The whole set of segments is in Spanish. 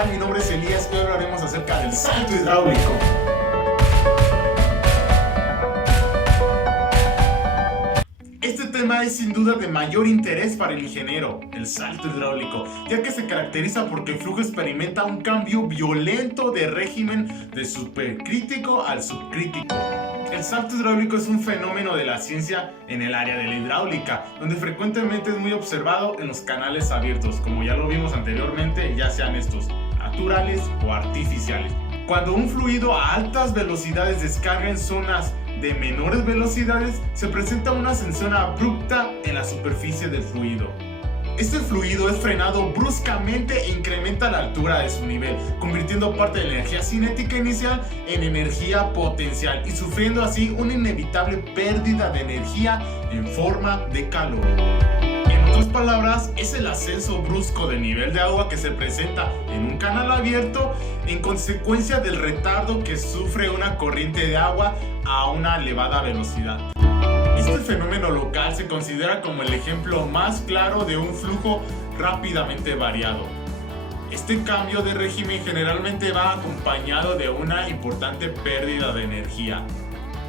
tal? Mi nombre es Elías y hoy hablaremos acerca del salto hidráulico. Este tema es sin duda de mayor interés para el ingeniero, el salto hidráulico, ya que se caracteriza porque el flujo experimenta un cambio violento de régimen de supercrítico al subcrítico. El salto hidráulico es un fenómeno de la ciencia en el área de la hidráulica, donde frecuentemente es muy observado en los canales abiertos, como ya lo vimos anteriormente, ya sean estos naturales o artificiales. Cuando un fluido a altas velocidades descarga en zonas de menores velocidades, se presenta una ascensión abrupta en la superficie del fluido. Este fluido es frenado bruscamente e incrementa la altura de su nivel, convirtiendo parte de la energía cinética inicial en energía potencial y sufriendo así una inevitable pérdida de energía en forma de calor. En otras palabras, es el ascenso brusco del nivel de agua que se presenta en un canal abierto en consecuencia del retardo que sufre una corriente de agua a una elevada velocidad. Este fenómeno local se considera como el ejemplo más claro de un flujo rápidamente variado. Este cambio de régimen generalmente va acompañado de una importante pérdida de energía.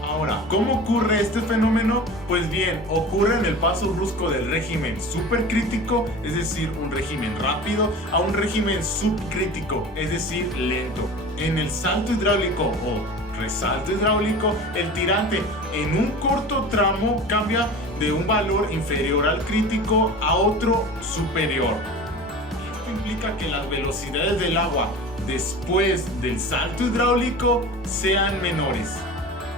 Ahora, ¿cómo ocurre este fenómeno? Pues bien, ocurre en el paso brusco del régimen supercrítico, es decir, un régimen rápido, a un régimen subcrítico, es decir, lento. En el salto hidráulico o resalto hidráulico, el tirante en un corto tramo cambia de un valor inferior al crítico a otro superior. Esto implica que las velocidades del agua después del salto hidráulico sean menores.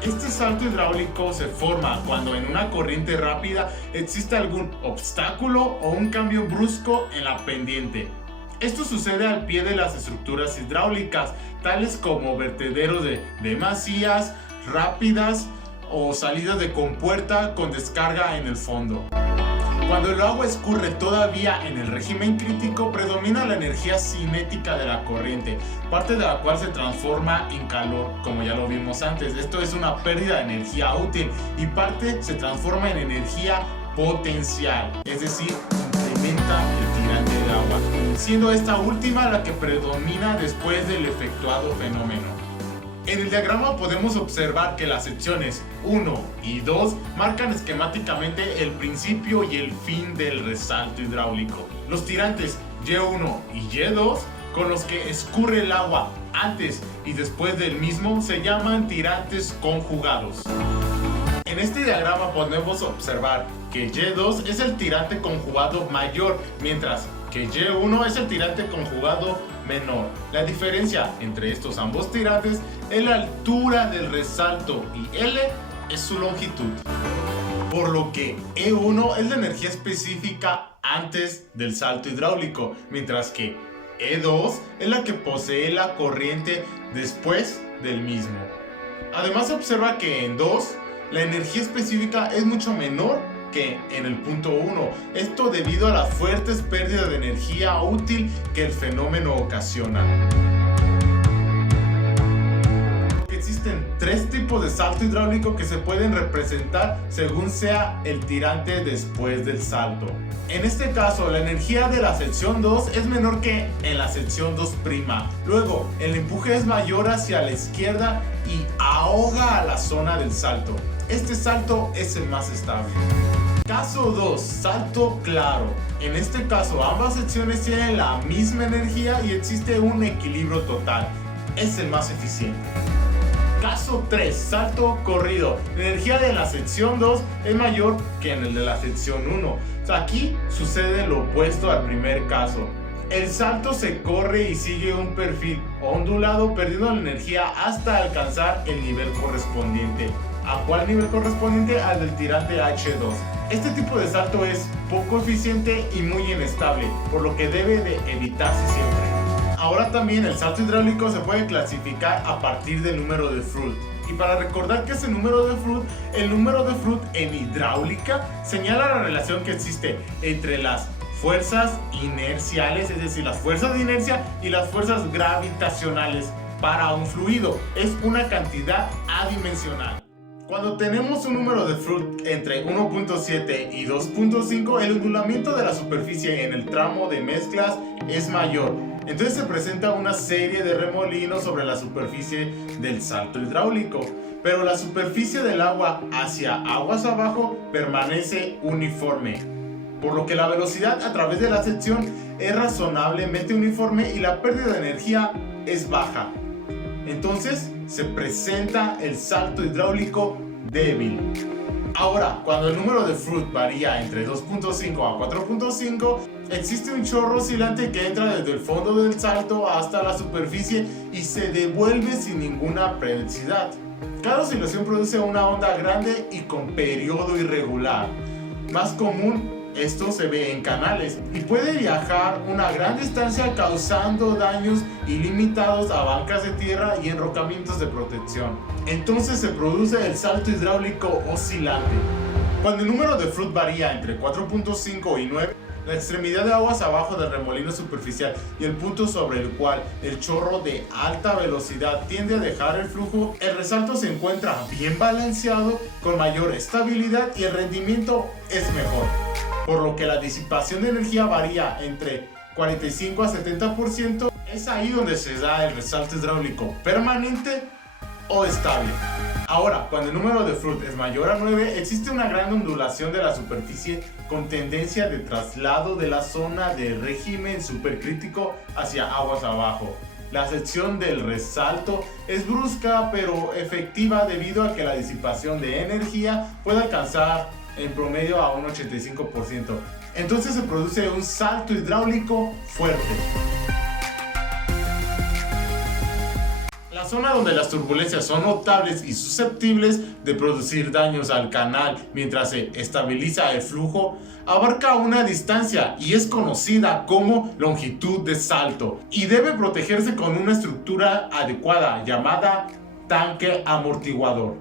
Este salto hidráulico se forma cuando en una corriente rápida existe algún obstáculo o un cambio brusco en la pendiente. Esto sucede al pie de las estructuras hidráulicas, tales como vertederos de demasías rápidas o salidas de compuerta con descarga en el fondo. Cuando el agua escurre todavía en el régimen crítico, predomina la energía cinética de la corriente, parte de la cual se transforma en calor, como ya lo vimos antes. Esto es una pérdida de energía útil y parte se transforma en energía potencial, es decir, incrementa el tirante de agua, siendo esta última la que predomina después del efectuado fenómeno. En el diagrama podemos observar que las secciones 1 y 2 marcan esquemáticamente el principio y el fin del resalto hidráulico. Los tirantes Y1 y Y2, con los que escurre el agua antes y después del mismo, se llaman tirantes conjugados. En este diagrama podemos observar que Y2 es el tirante conjugado mayor, mientras que Y1 es el tirante conjugado menor. La diferencia entre estos ambos tirantes es la altura del resalto y L es su longitud. Por lo que E1 es la energía específica antes del salto hidráulico, mientras que E2 es la que posee la corriente después del mismo. Además se observa que en 2 la energía específica es mucho menor que en el punto 1, esto debido a las fuertes pérdidas de energía útil que el fenómeno ocasiona. Existen tres tipos de salto hidráulico que se pueden representar según sea el tirante después del salto. En este caso, la energía de la sección 2 es menor que en la sección 2'. Luego, el empuje es mayor hacia la izquierda y ahoga a la zona del salto. Este salto es el más estable. Caso 2, salto claro. En este caso, ambas secciones tienen la misma energía y existe un equilibrio total. Es el más eficiente. Caso 3, salto corrido. La energía de la sección 2 es mayor que en el de la sección 1. Aquí sucede lo opuesto al primer caso. El salto se corre y sigue un perfil ondulado, perdiendo la energía hasta alcanzar el nivel correspondiente. ¿A cuál nivel correspondiente? Al del tirante H2. Este tipo de salto es poco eficiente y muy inestable, por lo que debe de evitarse siempre. Ahora también el salto hidráulico se puede clasificar a partir del número de Froude. Y para recordar qué es el número de Froude, el número de Froude en hidráulica señala la relación que existe entre las fuerzas inerciales, es decir, las fuerzas de inercia y las fuerzas gravitacionales para un fluido. Es una cantidad adimensional. Cuando tenemos un número de Froude entre 1.7 y 2.5, el ondulamiento de la superficie en el tramo de mezclas es mayor. Entonces se presenta una serie de remolinos sobre la superficie del salto hidráulico, pero la superficie del agua hacia aguas abajo permanece uniforme, por lo que la velocidad a través de la sección es razonablemente uniforme y la pérdida de energía es baja. Entonces se presenta el salto hidráulico débil. Ahora, cuando el número de Fruit varía entre 2.5 a 4.5, existe un chorro oscilante que entra desde el fondo del salto hasta la superficie y se devuelve sin ninguna periodicidad. Cada oscilación produce una onda grande y con periodo irregular. Más común, esto se ve en canales y puede viajar una gran distancia causando daños ilimitados a bancas de tierra y enrocamientos de protección. Entonces se produce el salto hidráulico oscilante. Cuando el número de Fruit varía entre 4.5 y 9, la extremidad de aguas abajo del remolino superficial y el punto sobre el cual el chorro de alta velocidad tiende a dejar el flujo, el resalto se encuentra bien balanceado, con mayor estabilidad y el rendimiento es mejor. Por lo que la disipación de energía varía entre 45 a 70%, es ahí donde se da el resalto hidráulico permanente o estable. Ahora, cuando el número de Fruit es mayor a 9, existe una gran ondulación de la superficie con tendencia de traslado de la zona de régimen supercrítico hacia aguas abajo. La sección del resalto es brusca pero efectiva debido a que la disipación de energía puede alcanzar en promedio a un 85%. Entonces se produce un salto hidráulico fuerte. La zona donde las turbulencias son notables y susceptibles de producir daños al canal mientras se estabiliza el flujo abarca una distancia y es conocida como longitud de salto y debe protegerse con una estructura adecuada llamada tanque amortiguador.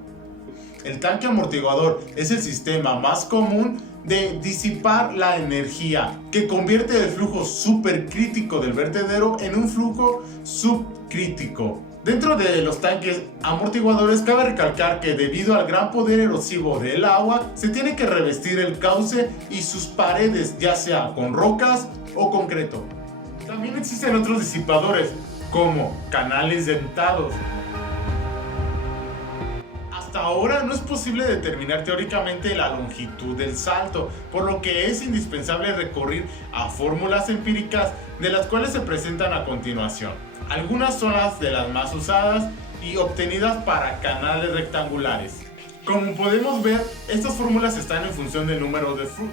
El tanque amortiguador es el sistema más común de disipar la energía que convierte el flujo supercrítico del vertedero en un flujo subcrítico. Dentro de los tanques amortiguadores cabe recalcar que debido al gran poder erosivo del agua se tiene que revestir el cauce y sus paredes, ya sea con rocas o concreto. También existen otros disipadores como canales dentados. Hasta ahora no es posible determinar teóricamente la longitud del salto, por lo que es indispensable recurrir a fórmulas empíricas de las cuales se presentan a continuación. Algunas son las de las más usadas y obtenidas para canales rectangulares. Como podemos ver, estas fórmulas están en función del número de Fruit.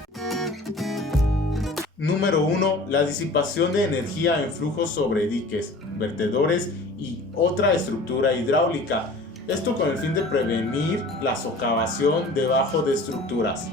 Número 1. La disipación de energía en flujos sobre diques, vertedores y otra estructura hidráulica. Esto con el fin de prevenir la socavación debajo de estructuras.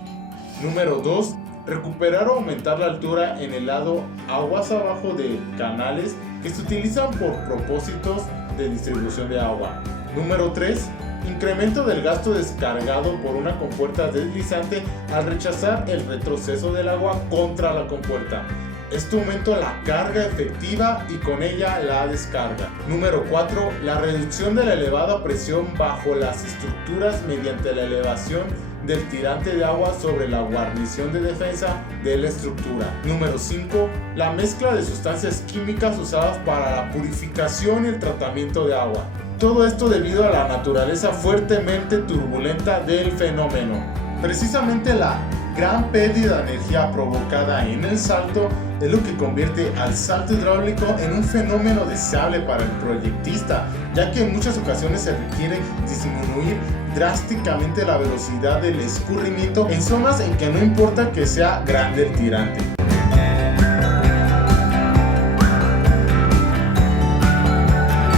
Número 2. Recuperar o aumentar la altura en el lado aguas abajo de canales que se utilizan por propósitos de distribución de agua. Número 3. Incremento del gasto descargado por una compuerta deslizante al rechazar el retroceso del agua contra la compuerta. Esto aumenta la carga efectiva y con ella la descarga. Número 4. La reducción de la elevada presión bajo las estructuras mediante la elevación del tirante de agua sobre la guarnición de defensa de la estructura. Número 5. La mezcla de sustancias químicas usadas para la purificación y el tratamiento de agua. Todo esto debido a la naturaleza fuertemente turbulenta del fenómeno. Precisamente la gran pérdida de energía provocada en el salto es lo que convierte al salto hidráulico en un fenómeno deseable para el proyectista, ya que en muchas ocasiones se requiere disminuir drásticamente la velocidad del escurrimiento en zonas en que no importa que sea grande el tirante.